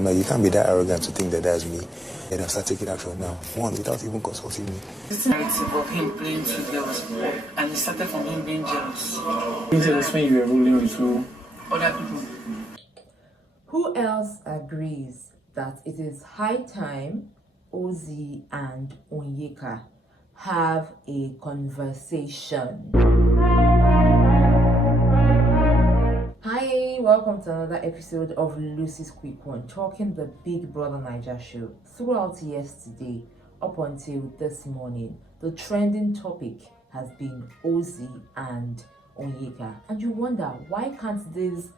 No, you can't be that arrogant to think that that's me. And I'll start taking action now. One, without even consulting me. This narrative of him playing two girls, and it started from him being jealous. Being jealous when you were rolling with two other people. Who else agrees that it is high time Ozee and Onyeka have a conversation? Hi, welcome to another episode of Lucy's Quick One, talking the Big Brother Naija show. Throughout yesterday up until this morning, the trending topic has been Ozee and Onyeka. And you wonder, why can't these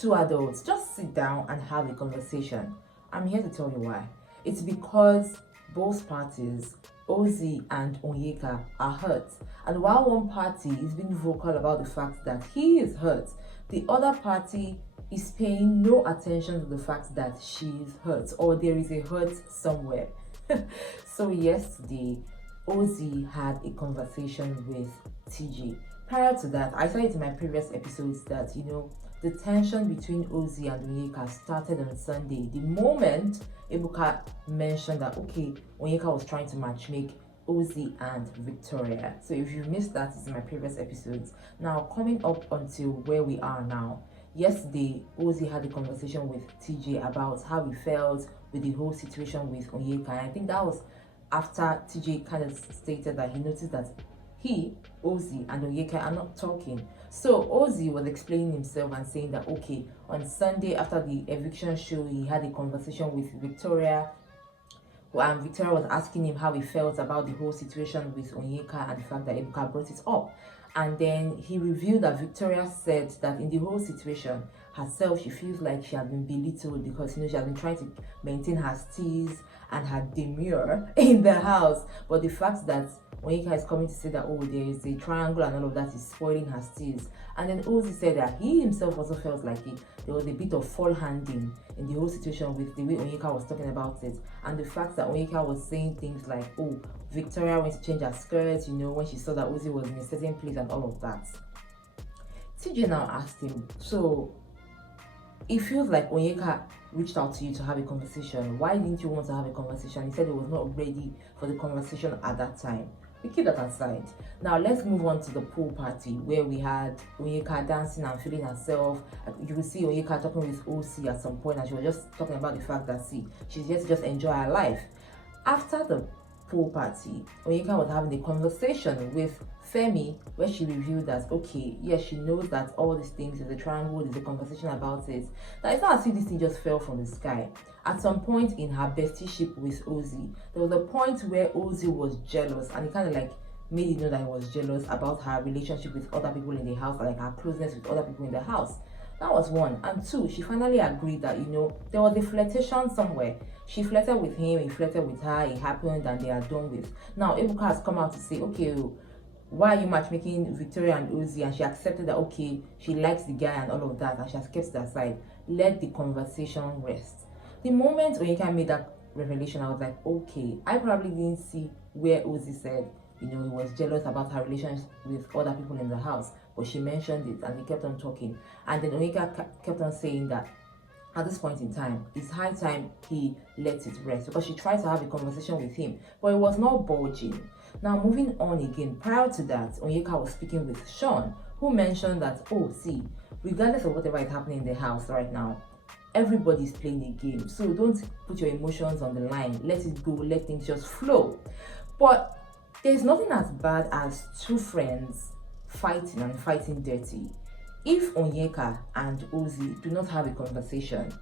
two adults just sit down and have a conversation? I'm here to tell you why. It's because both parties, Ozee and Onyeka, are hurt. And while one party is being vocal about the fact that he is hurt, the other party is paying no attention to the fact that she is hurt, or there is a hurt somewhere. So yesterday, Ozee had a conversation with TJ. Prior to that, I said it in my previous episodes that, the tension between Ozee and Onyeka started on Sunday. The moment Ebuka mentioned that, okay, Onyeka was trying to matchmake Ozee and Victoria. So if you missed that, it's in my previous episodes. Now, coming up until where we are now. Yesterday, Ozee had a conversation with TJ about how he felt with the whole situation with Onyeka. And I think that was after TJ kind of stated that he noticed that he, Ozee, and Onyeka are not talking. So Ozee was explaining himself and saying that, okay, on Sunday after the eviction show, he had a conversation with Victoria. And Victoria was asking him how he felt about the whole situation with Onyeka and the fact that Ebuka brought it up. And then he revealed that Victoria said that in the whole situation, herself, she feels like she has been belittled because, she has been trying to maintain her steeze and her demure in the house. But the fact that Onyeka is coming to say that, oh, there is a triangle and all of that is spoiling her steeze. And then Ozee said that he himself also felt like there was a bit of fall-handing in the whole situation with the way Onyeka was talking about it. And the fact that Onyeka was saying things like, oh, Victoria went to change her skirt, when she saw that Ozee was in a certain place and all of that. TJ now asked him, so it feels like Onyeka reached out to you to have a conversation. Why didn't you want to have a conversation? He said he was not ready for the conversation at that time. We keep that aside. Now let's move on to the pool party where we had Onyeka dancing and feeling herself. You will see Onyeka talking with Ozee at some point, and she was just talking about the fact that she's here to just enjoy her life. After the pool party, Onyeka was having a conversation with Femi where she revealed that, okay, yes, she knows that all these things is a triangle, there's a conversation about it. Now it's not as if this thing just fell from the sky. At some point in her bestieship with Ozee, there was a point where Ozee was jealous, and he kind of like made it know that he was jealous about her relationship with other people in the house, like her closeness with other people in the house. That was one. And two, she finally agreed that, there was a flirtation somewhere. She flirted with him, he flirted with her, it happened, and they are done with. Now, Ebuka has come out to say, okay, why are you matchmaking Victoria and Ozee? And she accepted that, okay, she likes the guy and all of that, and she has kept it aside. Let the conversation rest. The moment Onyeka made that revelation, I was like, okay, I probably didn't see where Ozee said, he was jealous about her relationship with other people in the house, but she mentioned it and they kept on talking. And then Onyeka kept on saying that at this point in time, it's high time he lets it rest, because she tried to have a conversation with him, but it was not budging. Now, moving on again, prior to that, Onyeka was speaking with Sean, who mentioned that, oh, see, regardless of whatever is happening in the house right now, everybody's playing a game. So don't put your emotions on the line. Let it go. Let things just flow. But there's nothing as bad as two friends fighting and fighting dirty. If Onyeka and Ozee do not have a conversation,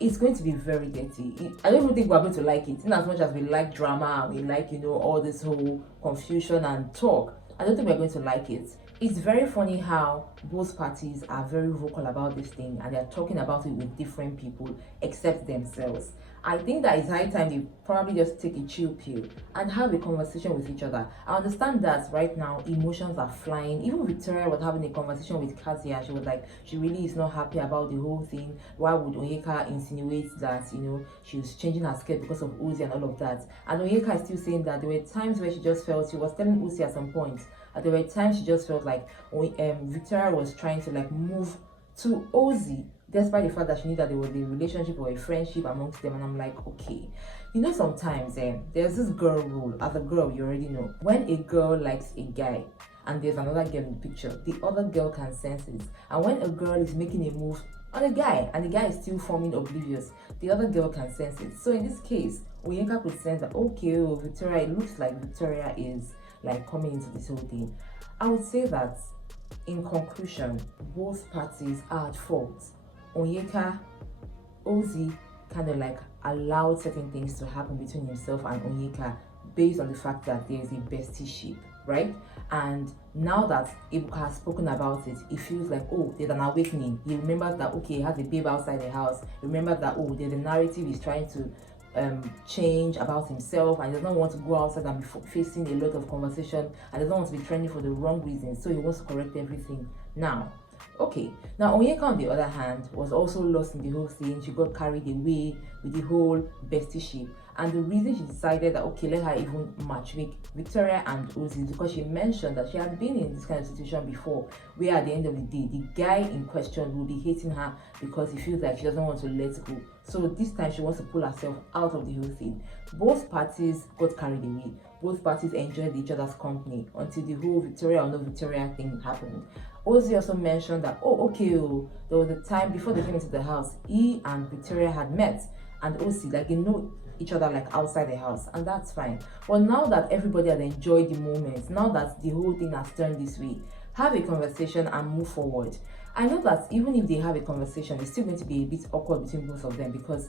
it's going to be very dirty. I don't even think we're going to like it. In as much as we like drama, we like, all this whole confusion and talk, I don't think we're going to like it. It's very funny how both parties are very vocal about this thing and they're talking about it with different people except themselves. I think that it's high time they probably just take a chill pill and have a conversation with each other. I understand that right now emotions are flying. Even Victoria was having a conversation with Katia. She was like, she really is not happy about the whole thing. Why would Onyeka insinuate that, she was changing her skirt because of Ozee and all of that? And Onyeka is still saying that there were times where she just felt, she was telling Ozee at some point, there were times she just felt like Victoria was trying to move to Ozee despite the fact that she knew that there was a relationship or a friendship amongst them. And I'm like, okay, you know, sometimes there's this girl rule. As a girl, you already know, when a girl likes a guy and there's another girl in the picture, the other girl can sense it. And when a girl is making a move on a guy and the guy is still forming oblivious, the other girl can sense it. So in this case, Onyeka could sense that, okay, oh, Victoria, it looks like Victoria is like coming into this whole thing. I would say that in conclusion, both parties are at fault. Onyeka, Ozee kind of like allowed certain things to happen between himself and Onyeka based on the fact that there is a bestieship, right? And now that Ebuka has spoken about it, it feels like, oh, there's an awakening. He remembers that, okay, he has a babe outside the house. He remembers that, oh, there's a narrative he's trying to change about himself, and he does not want to go outside and be facing a lot of conversation, and does not want to be trending for the wrong reasons, so he wants to correct everything now. Okay, now Onyeka on the other hand was also lost in the whole thing. She got carried away with the whole bestieship, and the reason she decided that, okay, let her even matchmake Victoria and Ozee is because she mentioned that she had been in this kind of situation before, where at the end of the day, the guy in question will be hating her because he feels like she doesn't want to let go. So this time she wants to pull herself out of the whole thing. Both parties got carried away. Both parties enjoyed each other's company until the whole Victoria or no Victoria thing happened. Ozee also mentioned that, oh, okay, there was a time before they came into the house, he and Victoria had met, and Ozee, like, they know each other like outside the house, and that's fine. But now that everybody has enjoyed the moment, now that the whole thing has turned this way, have a conversation and move forward. I know that even if they have a conversation, it's still going to be a bit awkward between both of them, because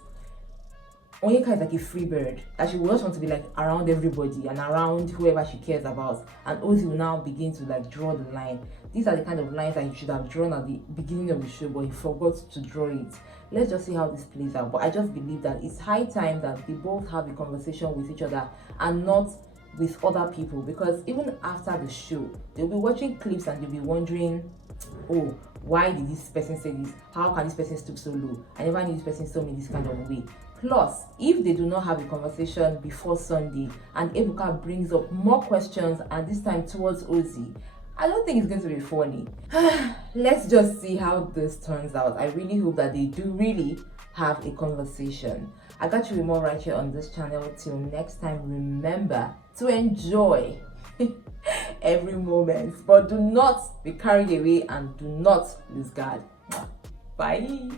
Onyeka is like a free bird, that she will just want to be like around everybody and around whoever she cares about, and Ozee will now begin to like draw the line. These are the kind of lines that he should have drawn at the beginning of the show, but he forgot to draw it. Let's just see how this plays out. But I just believe that it's high time that they both have a conversation with each other and not with other people, because even after the show, they'll be watching clips and they'll be wondering, oh, why did this person say this? How can this person stoop so low? I never knew this person saw me this kind of way. Plus, if they do not have a conversation before Sunday and Ebuka brings up more questions, and this time towards Ozee, I don't think it's going to be funny. Let's just see how this turns out. I really hope that they do really have a conversation. I got you with more right here on this channel. Till next time, remember to enjoy every moment, but do not be carried away and do not lose guard. Bye.